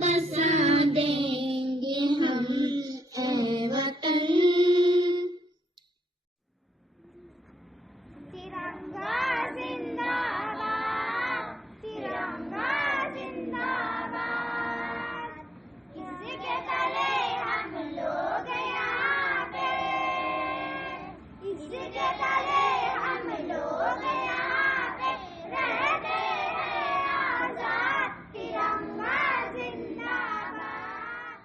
बसा देंगे हम ए वतन। तिरंगा जिंदाबाद, तिरंगा जिंदाबाद। इसके तले हम लोग यहाँ पे, इसके तले हम लोग यहाँ पे रहते हैं आजाद। तिरंगा जिंदाबाद,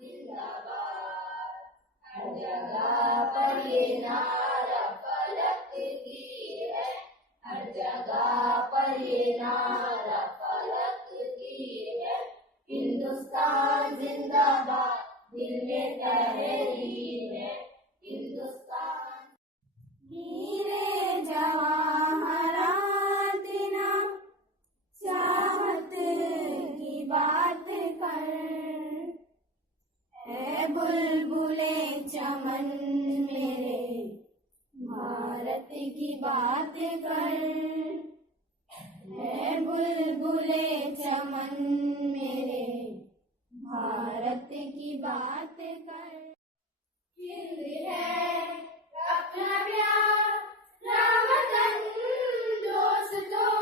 जिंदाबाद। हर जगह पर ये नारा फलक की है, हर जगह पर ये नारा फलक की है। हिंदुस्तान जिंदाबाद, दिल में तहरीर है हिंदुस्तान। वीरे जवाहरात ना चाहत की बात कर, है बुलबुले चमन मेरे भारत की बात कर, है बुलबुले चमन मेरे भारत की बात कर। हिंद है अपना प्यार वतन दोस्तों,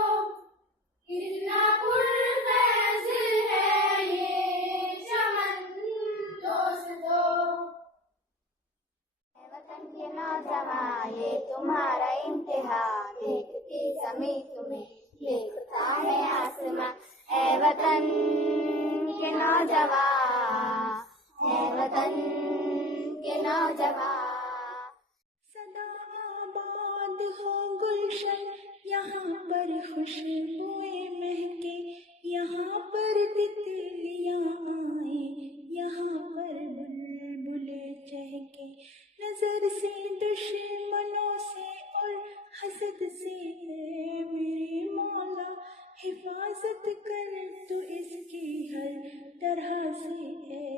कितना पुरफैज़ है ये चमन दोस्तों। वतन के नौजवान ये तुम्हारा इम्तिहान, देखती ज़मीं तुम्हें देखता है आसमां। ऐ वतन के नौजवान, ऐ वतन के नौजवान। सदा आबाद हो गुलशन, यहाँ पर खुशबुएं महके, यहाँ पर तितलियाँ आए, यहाँ पर बुलबुले चहके। नजर से दुश्मनों से और हसद से है मेरे मौला, हिफाजत कर तो इसकी हर तरह से है